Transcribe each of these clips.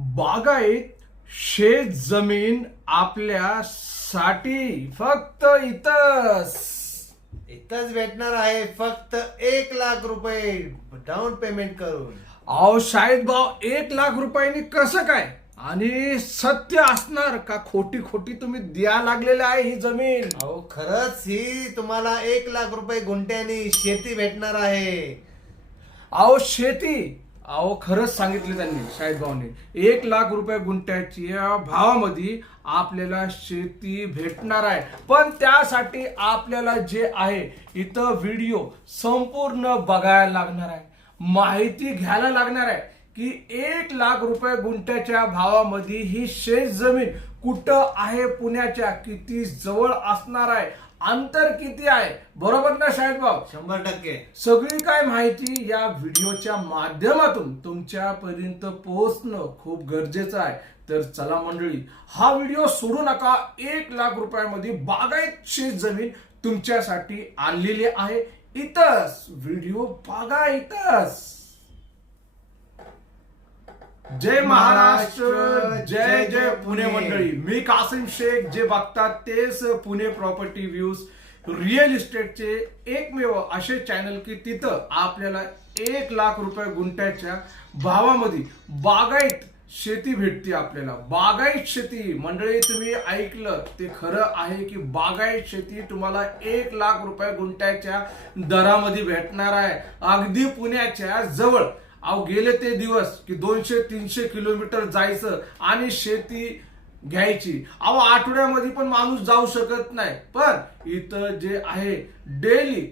बागायत शेत जमीन आपल्यासाठी फक्त इथंच. इथंच भेटणार आहे फक्त एक लाख रुपये डाऊन पेमेंट करून. अहो शाहीद भाव एक लाख रुपयांनी कसं काय? आणि सत्य असणार का? खोटी खोटी तुम्ही द्या लागलेले आहे ही जमीन. अहो खरंच ही तुम्हाला एक लाख रुपये गुंठ्यानी शेती भेटणार आहे. अहो शेती अहो खरंच सांगितले त्यांनी शाहिद भाऊने एक लाख रुपये गुंठ्याच्या भावामध्ये आपल्याला शेती भेटणार आहे. पण त्यासाठी आपल्याला जे आहे इथं व्हिडिओ संपूर्ण बघायला लागणार आहे. माहिती घ्यायला लागणार आहे की एक लाख रुपये गुंठ्याच्या भावामध्ये ही शेत जमीन कुठं आहे पुण्याच्या किती जवळ असणार आहे अंतर किती आहे? बरोबर ना शाहीद भाऊ? शंभर टक्के. सगळी काय माहिती? या व्हिडिओच्या माध्यमातून तुमच्यापर्यंत पोहोचणं खूप गरजेचं आहे. तर चला मंडळी हा व्हिडिओ सोडू नका. एक लाख रुपयामध्ये बागायत शेत जमीन तुमच्यासाठी आणलेली आहे. इथंच व्हिडिओ इथंच. जय महाराष्ट्र जय जय पुणे मंडळी. मी कासिम शेख जे बघतात तेच पुणे प्रॉपर्टी व्ह्यूज रिअल इस्टेटचे एकमेव असे चॅनल की तिथं आपल्याला एक लाख रुपये गुंठ्याच्या भावामध्ये बागायत शेती भेटते आपल्याला. बागायत शेती मंडळी तुम्ही ऐकलं ते खरं आहे की बागायत शेती तुम्हाला एक लाख रुपये गुंठ्याच्या दरामध्ये भेटणार आहे. अगदी पुण्याच्या जवळ अहो गेले ते दिवस की दोनशे तीनशे किलोमीटर जायचं आणि शेती घ्यायची. अहो आठवड्यामध्ये पण माणूस जाऊ शकत नाही. पण इथं जे आहे डेली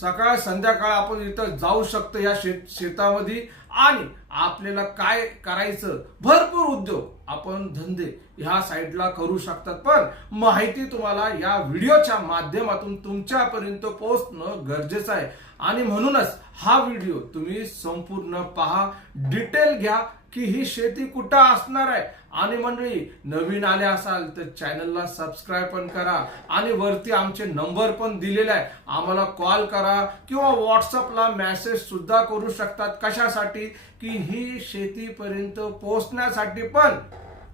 सकाळ संध्याकाळ आपण इथं जाऊ शकतो या शेत शेतामध्ये. आणि आपल्याला काय करायचं? भरपूर उद्योग आपण धंदे ह्या साईडला करू शकतात. पण माहिती तुम्हाला या व्हिडिओच्या माध्यमातून तुमच्यापर्यंत पोहोचणं गरजेचं आहे. आणि म्हणूनच हा व्हिडिओ तुम्ही संपूर्ण पहा. डिटेल घ्या की ही शेती कुठं असणार आहे. आणि मंडळी नवीन आले असाल तर चॅनलला सबस्क्राईब पण करा. आणि वरती आमचे नंबर पण दिलेले आहे. आम्हाला कॉल करा किंवा व्हॉट्सअपला मेसेज सुद्धा करू शकतात. कशासाठी? की ही शेतीपर्यंत पोहोचण्यासाठी पण.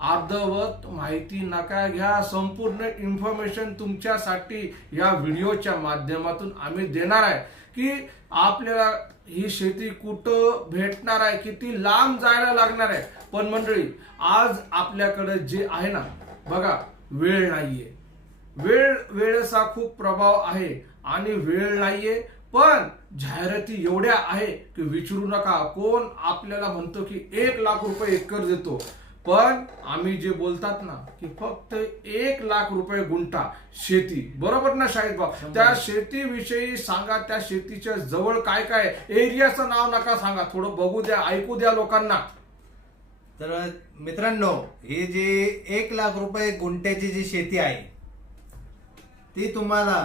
अर्धवत माहिती नका घ्या. संपूर्ण इन्फॉर्मेशन तुमच्यासाठी या व्हिडिओच्या माध्यमातून आम्ही देणार आहे. की आपल्याला ही शेती कुठं भेटणार आहे किती लांब जायला लागणार आहे. पण मंडळी आज आपल्याकडे जे आहे ना बघा वेळ नाहीये. वेळ वेळेचा खूप प्रभाव आहे आणि वेळ नाहीये पण जाहिराती एवढ्या आहे की विचारू नका. कोण आपल्याला म्हणतो की एक लाख रुपये एकर देतो. पण आम्ही जे बोलतात ना की फक्त एक लाख रुपये गुंठा शेती. बरोबर ना शाहीद भाऊ? त्या शेतीविषयी सांगा त्या शेतीच्या जवळ काय काय एरियाचं नाव नका सांगा थोडं बघू द्या ऐकू द्या लोकांना. तर मित्रांनो ही जी एक लाख रुपये गुंठ्याची जी शेती आहे ती तुम्हाला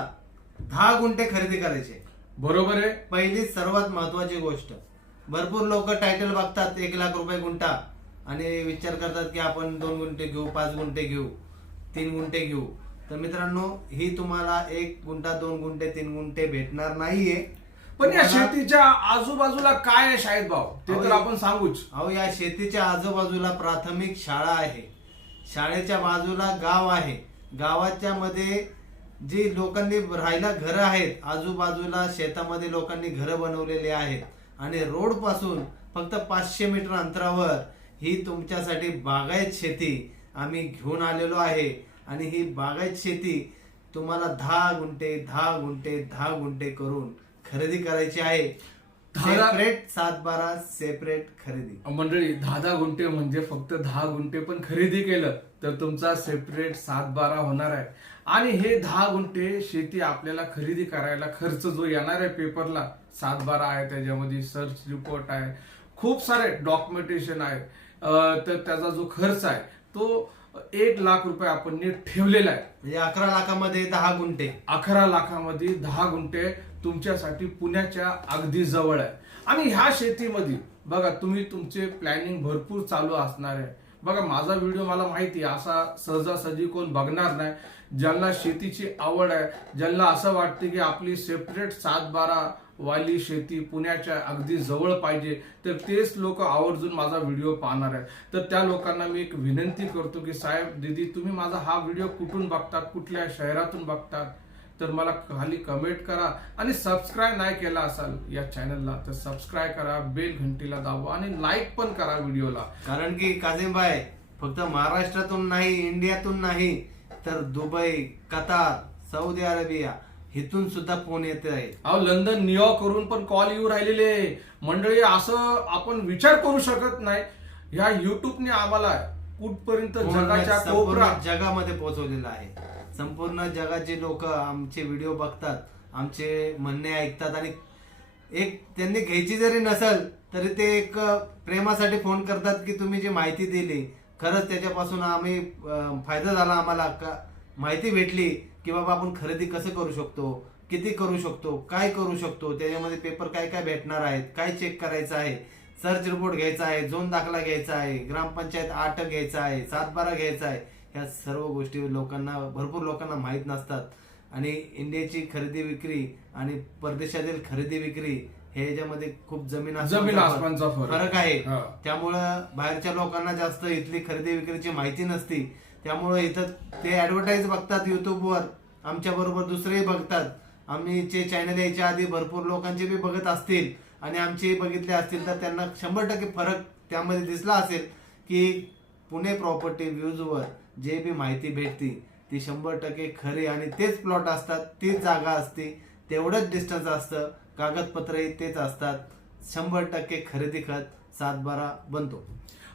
दहा गुंठे खरेदी करायचे बरोबर आहे. पहिली सर्वात महत्वाची गोष्ट. भरपूर लोक टायटल बघतात एक लाख रुपये गुंठा. आणि विचार करतात की आपण दोन गुंठे घेऊ पाच गुंठे घेऊ तीन गुंठे घेऊ. तर मित्रांनो ही तुम्हाला एक गुंठा दोन गुंठे तीन गुंठे भेटणार नाहीये. पण या शेतीच्या आजूबाजूला काय आहे शाहीद भाऊ? ते तर आपण सांगूच. अहो या शेतीच्या आजूबाजूला प्राथमिक शाळा आहे. शाळेच्या बाजूला गाव आहे. गावाच्या मध्ये जी लोकांनी राहायला घरं आहेत आजूबाजूला शेतामध्ये लोकांनी घरं बनवलेली आहेत. आणि रोडपासून फक्त पाचशे मीटर अंतरावर ही तुमच्यासाठी बागायत शेती आम्ही घेऊन आलेलो आहे. आणि ही बागायत शेती तुम्हाला दहा गुंठे दहा गुंठे दहा गुंठे करून खरेदी करायची आहे. दहा- सेपरेट सात बारा सेपरेट खरेदी. मंडळी दहा दहा गुंठे म्हणजे फक्त दहा गुंठे पण खरेदी केलं तर तुमचा सेपरेट सात बारा होणार आहे. आणि हे दहा गुंठे शेती आपल्याला खरेदी करायला खर्च जो येणार आहे पेपरला सात बारा आहे त्याच्यामध्ये सर्च रिपोर्ट आहे. खूप सारे डॉक्युमेंटेशन आहे. तर त्याचा जो खर्च आहे तो एक लाख रुपये आपण ठेवलेला आहे. म्हणजे अकरा लाखामध्ये दहा गुंठे. अकरा लाखामध्ये दहा गुंठे तुमच्यासाठी पुण्याच्या अगदी जवळ आहे. आणि ह्या शेतीमध्ये बघा तुम्ही तुमचे प्लॅनिंग भरपूर चालू असणार आहे. बघा माझा व्हिडिओ मला माहिती आहे असा सहजासहजी कोण बघणार नाही. ज्यांना शेतीची आवड आहे ज्यांना असं वाटते की आपली सेपरेट सात बारा वाली शेती पुण्याच्या अगदी जवळ पाहिजे तर तेच लोक आवर्जून माझा व्हिडिओ पाहणार आहेत. तर त्या लोकांना मी एक विनंती करतो की साहेब दिदी तुम्ही माझा हा व्हिडिओ कुठून बघतात कुठल्या शहरातून बघतात? तर मला खाली कमेंट करा आणि सबस्क्राईब नाही केला असाल या चॅनलला तर सबस्क्राईब करा बेल घंटीला दाबा आणि लाईक पण करा व्हिडिओला. कारण की काझिमबाई फक्त महाराष्ट्रातून नाही इंडियातून नाही तर दुबई कतार सौदी अरेबिया इथून सुद्धा फोन येते आहे. अहो लंडन न्यूयॉर्क करून पण कॉल येऊ राहिलेले. मंडळी असं आपण विचार करू शकत नाही. ह्या युट्यूबने आम्हाला कुठपर्यंत जगाच्या संपूर्ण जगामध्ये पोहोचवलेलं आहे. संपूर्ण जगाचे लोक आमचे व्हिडिओ बघतात आमचे म्हणणे ऐकतात आणि एक त्यांनी घ्यायची जरी नसेल तरी ते एक प्रेमासाठी फोन करतात की तुम्ही जी माहिती दिली खरंच त्याच्यापासून आम्ही फायदा झाला आम्हाला माहिती भेटली. की बाबा आपण खरेदी कसं करू शकतो? किती करू शकतो? काय करू शकतो? त्याच्यामध्ये पेपर काय काय भेटणार आहेत? काय चेक करायचं आहे? सर्च रिपोर्ट घ्यायचा आहे झोन दाखला घ्यायचा आहे ग्रामपंचायत आठ घ्यायचा आहे सातबारा घ्यायचा आहे. ह्या सर्व गोष्टी लोकांना भरपूर लोकांना माहीत नसतात. आणि इंडियाची खरेदी विक्री आणि परदेशातील खरेदी विक्री हे याच्यामध्ये खूप जमीन जमीन फरक. आहे. त्यामुळं बाहेरच्या लोकांना जास्त इथली खरेदी विक्रीची माहिती नसती. त्यामुळं इथं ते ऍडव्हर्टाईज बघतात युट्यूबवर आमच्या बरोबर दुसरेही बघतात. आम्हीचे चॅनल यायच्या आधी भरपूर लोकांचे बी बघत असतील आणि आमचेही बघितले असतील तर त्यांना शंभर टक्के फरक त्यामध्ये दिसला असेल की पुणे प्रॉपर्टी व्ह्यूजवर जे बी माहिती भेटते ती शंभर टक्के खरी आणि तेच प्लॉट असतात तीच जागा असते तेवढंच डिस्टन्स असतं कागदपत्रही तेच असतात. शंभर टक्के खरेदी खत सातबारा बनतो.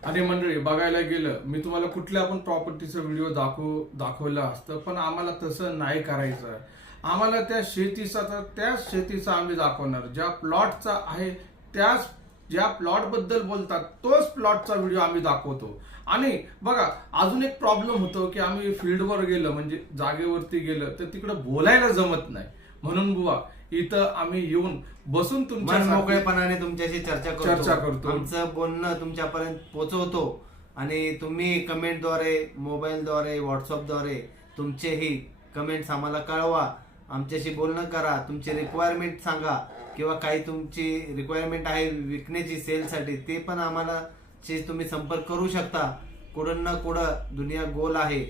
आणि मंडळी बघायला गेलं मी तुम्हाला कुठल्या पण प्रॉपर्टीचा व्हिडिओ दाखव दाखवलं असतं पण आम्हाला तसं नाही करायचं आम्हाला त्या शेतीचा तर त्याच शेतीचा आम्ही दाखवणार. ज्या प्लॉटचा आहे त्याच ज्या प्लॉटबद्दल बोलतात तोच प्लॉटचा व्हिडिओ आम्ही दाखवतो. आणि बघा अजून एक प्रॉब्लेम होतो की आम्ही फील्डवर गेलं म्हणजे जागेवरती गेलं तर तिकडं बोलायला जमत नाही. म्हणून बुवा इथं आम्ही येऊन बसून मन तुमच्या मोकळेपणाने तुमच्याशी चर्चा करतो. चर्चा करतो. आमचं बोलणं तुमच्यापर्यंत पोहोचवतो आणि तुम्ही कमेंटद्वारे मोबाईलद्वारे व्हॉट्सअपद्वारे तुमचेही कमेंट्स आम्हाला कळवा. आमच्याशी बोलणं करा. तुमची रिक्वायरमेंट सांगा. किंवा काही तुमची रिक्वायरमेंट आहे विकण्याची सेलसाठी ते पण आम्हाला शी तुम्ही संपर्क करू शकता. कुठं ना कुठं दुनिया गोल आहे.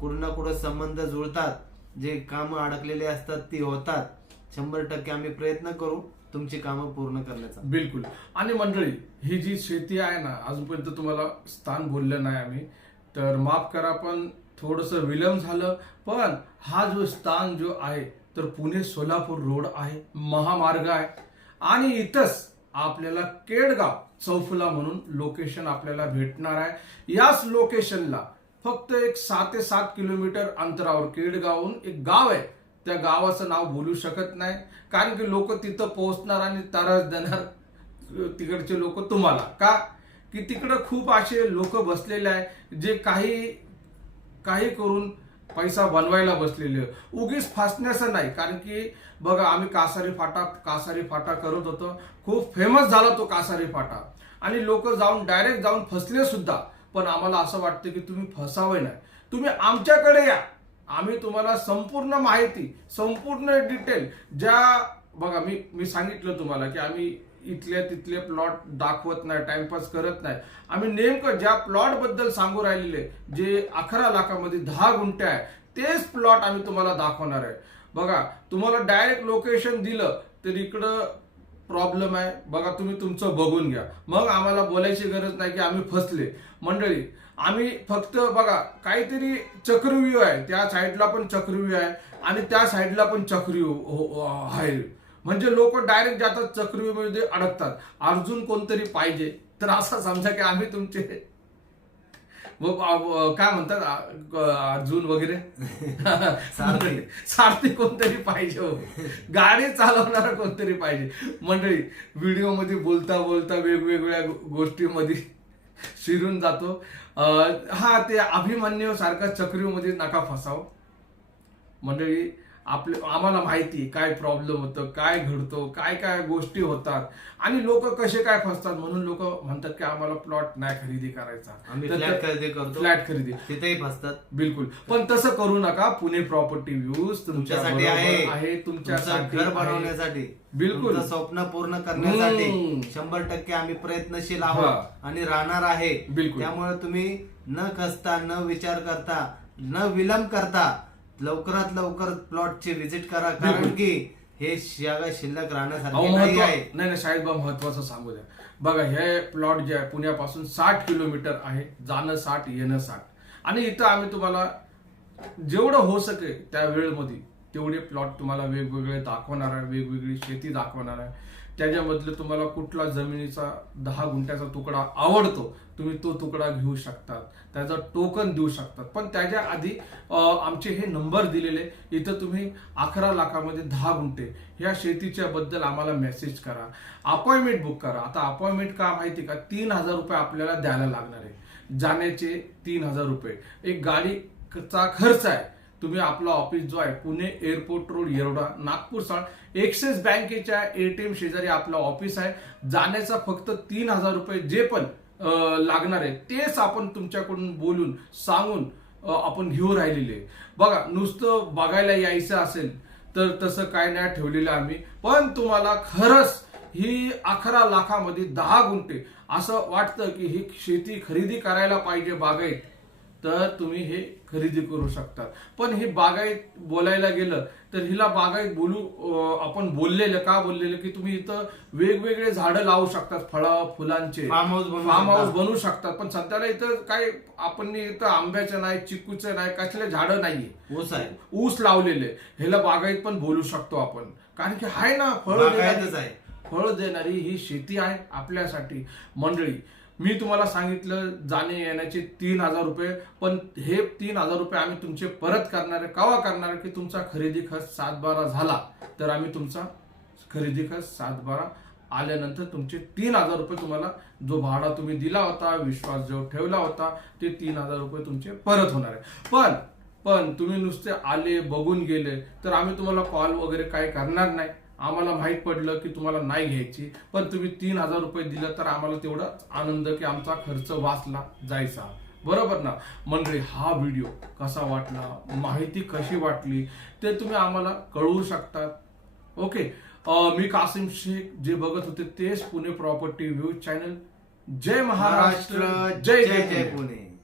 कुठं ना कुठं संबंध जुळतात. जे कामं अडकलेले असतात ती होतात. शंभर टक्के आम्ही प्रयत्न करू तुमची कामं पूर्ण करण्याचा. बिलकुल. आणि मंडळी ही जी शेती आहे ना अजूनपर्यंत तुम्हाला स्थान बोललं नाही आम्ही. तर माफ करा पण थोडस विलंब झालं. पण हा जो स्थान जो आहे तर पुणे सोलापूर रोड आहे महामार्ग आहे. आणि इथंच आपल्याला केडगाव चौफुला म्हणून लोकेशन आपल्याला भेटणार आहे. याच लोकेशनला फक्त एक सहा ते सात किलोमीटर अंतरावर केडगावहून एक गाव आहे. त्या गावाचं नाव बोलू शकत नाही. कारण की लोक तिथं पोहोचणार आणि त्रास देणार तिकडचे लोक तुम्हाला. का? की तिकडं खूप असे लोक बसलेले आहे जे काही काही करून पैसा बनवायला बसलेले उगीच फासण्याचं नाही. कारण की बघा आम्ही कासारी फाटा कासारी फाटा करत होतो. खूप फेमस झाला तो कासारी फाटा. आणि लोक जाऊन डायरेक्ट जाऊन फसले सुद्धा. पण आम्हाला असं वाटतं की तुम्ही फसावे नाही. तुम्ही आमच्याकडे या. आम्ही तुम्हाला संपूर्ण माहिती संपूर्ण डिटेल ज्या बघा मी मी सांगितलं तुम्हाला की आम्ही इथले तिथले प्लॉट दाखवत नाही टाइमपास करत नाही. आम्ही नेमकं ज्या प्लॉटबद्दल सांगू राहिलेले जे अकरा लाखामध्ये दहा गुंठे आहे तेच प्लॉट आम्ही तुम्हाला दाखवणार आहे. बघा तुम्हाला डायरेक्ट लोकेशन दिलं तर इकडं प्रॉब्लेम आहे. बघा तुम्ही तुमचं बघून घ्या. मग आम्हाला बोलायची गरज नाही की आम्ही फसले. मंडळी आम्ही फक्त बघा काहीतरी चक्रव्यूह आहे. त्या साईडला पण चक्रव्यूह आहे आणि त्या साईडला पण चक्रव्यूह हो, हो, हो, आहे. म्हणजे लोक डायरेक्ट जातात चक्रव्यूहमध्ये अडकतात. अर्जुन कोणतरी पाहिजे. तर असं समजा की आम्ही तुमचे व- काय म्हणतात अर्जुन वगैरे सारथी. कोणतरी पाहिजे हो. गाडी चालवणारा कोणतरी पाहिजे मंडळी व्हिडिओमध्ये बोलता बोलता वेगवेगळ्या गोष्टीमध्ये शिरून जातो हा ते अभिमन्यू सारखा चक्रीमध्ये नका फसाव मंडळी आपले आम्हाला माहिती काय प्रॉब्लेम होतं काय घडतो काय काय गोष्टी होतात. आणि लोक कसे काय फसतात म्हणून लोक म्हणतात की आम्हाला प्लॉट नाही खरेदी करायचा. फ्लॅट खरेदी करतो. फ्लॅट खरेदी. तिथेही फसतात. बिलकुल. पण तसं करू नका. पुणे प्रॉपर्टी व्ह्यूज तुमच्यासाठी आहे. आहे तुमच्यासाठी तुमचं घर. बनवण्यासाठी. बिलकुल. स्वप्न पूर्ण करण्यासाठी. शंभर टक्के आम्ही प्रयत्नशील. आहोत आणि राहणार आहे. बिलकुल. त्यामुळे तुम्ही न खसता न विचार करता न विलंब करता लवकरात लवकर प्लॉटची व्हिजिट करा कारण. की हे जागा शिल्लक राहण्यासारखी नाही आहे नाही नाही शाहिद भाऊ महत्वाचं सांगू द्या. बघा हे प्लॉट जे आहे पुण्यापासून साठ किलोमीटर आहे. जाणं साठ येणं साठ. आणि इथं आम्ही तुम्हाला जेवढं हो सके त्या वेळेमध्ये तेवढे प्लॉट तुम्हाला वेगवेगळे दाखवणार आहे वेगवेगळी शेती दाखवणार आहे. त्याच्यामधले तुम्हाला कुठला जमिनीचा दहा गुंठ्याचा तुकडा आवडतो तुम्ही तो तुकडा घेऊ शकतात. त्याचं टोकन देऊ शकतात. पण त्याच्या आधी आमचे हे नंबर दिलेले इथं तुम्ही अकरा लाखामध्ये दहा गुंठे. ह्या शेतीच्या बद्दल आम्हाला मेसेज करा. अपॉइंटमेंट बुक करा. आता अपॉइंटमेंट का माहिती का? तीन हजार रुपये आपल्याला द्यायला लागणार आहे. जाण्याचे तीन हजार रुपये. एक गाडीचा खर्च आहे. तुम्ही आपला ऑफिस जो आहे पुणे एअरपोर्ट रोड येरोडा नागपूर साळ एक्सिस बँकेच्या एटीएम शेजारी आपलं ऑफिस आहे. जाण्याचा फक्त तीन हजार रुपये जे पण लागणार आहे. तेच आपण तुमच्याकडून बोलून सांगून आपण घेऊ राहिलेले आहे. बघा नुसतं बघायला यायचं असेल तर तसं काय नाही ठेवलेलं आम्ही. पण तुम्हाला खरंच ही अकरा लाखामध्ये दहा गुंठे असं वाटतं की ही शेती खरेदी करायला पाहिजे बागायत तर तुम्ही हे खरेदी करू शकता. पण हे बागायत बोलायला गेलं तर हिला बागायत बोलू आपण बोललेलं का बोललेलं की तुम्ही इथं वेगवेगळे झाडं लावू शकतात फळं फुलांचे. फार्म हाऊस बनवू फार्म हाऊस शकता. बनवू शकतात. पण सध्याला इथं काय आपण इथं आंब्याचं नाही चिकूचं नाही कसले झाडं नाहीये. ऊस आहे. ऊस लावलेले. ह्याला बागायत पण बोलू शकतो आपण. कारण की आहे ना फळ आहे. फळ देणारी ही शेती आहे आपल्यासाठी. मंडळी मी तुम्हाला सांगितलं जाणे येण्याचे तीन हजार रुपये पण हे तीन हजार रुपये आम्ही तुमचे परत करणार आहे. केव्हा करणार आहे की तुमचा खरेदी खर्च सात बारा झाला तर आम्ही तुमचा खरेदी खर्च सात बारा आल्यानंतर तुमचे तीन हजार रुपये तुम्हाला जो भाडा तुम्ही दिला होता विश्वास जो ठेवला होता ते तीन हजार रुपये तुमचे परत होणार आहे. पण पण तुम्ही नुसते आले बघून गेले तर आम्ही तुम्हाला कॉल वगैरे काय करणार नाही. आम्हाला माहीत पडलं की तुम्हाला नाही घ्यायची पण तुम्ही तीन हजार रुपये दिलं तर आम्हाला तेवढा आनंद की आमचा खर्च वाचला जायचा. बरोबर ना? मंडळी हा व्हिडिओ कसा वाटला? माहिती कशी वाटली? ते तुम्ही आम्हाला कळवू शकतात. ओके? अं, मी कासिम शेख जे बघत होते तेच पुणे प्रॉपर्टी व्ह्यू चॅनल. जय महाराष्ट्र जय जय जय पुणे.